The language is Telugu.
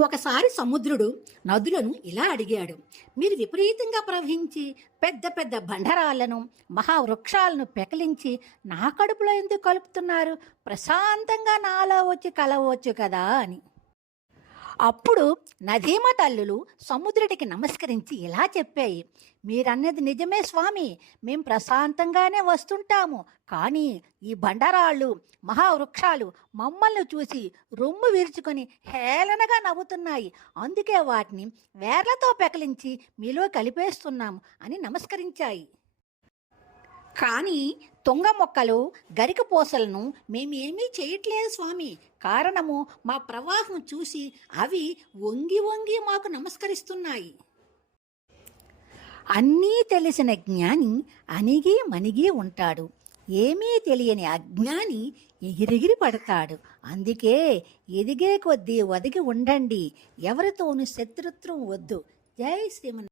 ఒకసారి సముద్రుడు నదులను ఇలా అడిగాడు. మీరు విపరీతంగా ప్రవహించి పెద్ద పెద్ద బండరాళ్లను మహావృక్షాలను పెకలించి నా కడుపులో ఎందుకు కలుపుతున్నారు? ప్రశాంతంగా నాలో వచ్చి కలవచ్చు కదా అని. అప్పుడు నదీమ తల్లులు సముద్రుడికి నమస్కరించి ఇలా చెప్పాయి. మీరన్నది నిజమే స్వామి, మేం ప్రశాంతంగానే వస్తుంటాము. కానీ ఈ బండరాళ్ళు మహావృక్షాలు మమ్మల్ని చూసి రొమ్ము విరుచుకొని హేళనగా నవ్వుతున్నాయి. అందుకే వాటిని వేర్లతో పెకలించి మీలో కలిపేస్తున్నాము అని నమస్కరించాయి. కానీ తుంగ మొక్కలు గరిక పూసలను మేమేమీ చేయట్లేదు స్వామి. కారణము మా ప్రవాహం చూసి అవి వంగి వంగి మాకు నమస్కరిస్తున్నాయి. అన్నీ తెలిసిన జ్ఞాని అణిగి మణిగి ఉంటాడు. ఏమీ తెలియని అజ్ఞాని ఎగిరెగిరి పడతాడు. అందుకే ఎదిగే కొద్దీ ఒదిగి ఉండండి. ఎవరితోనూ శత్రుత్వం వద్దు. జై శ్రీమన్.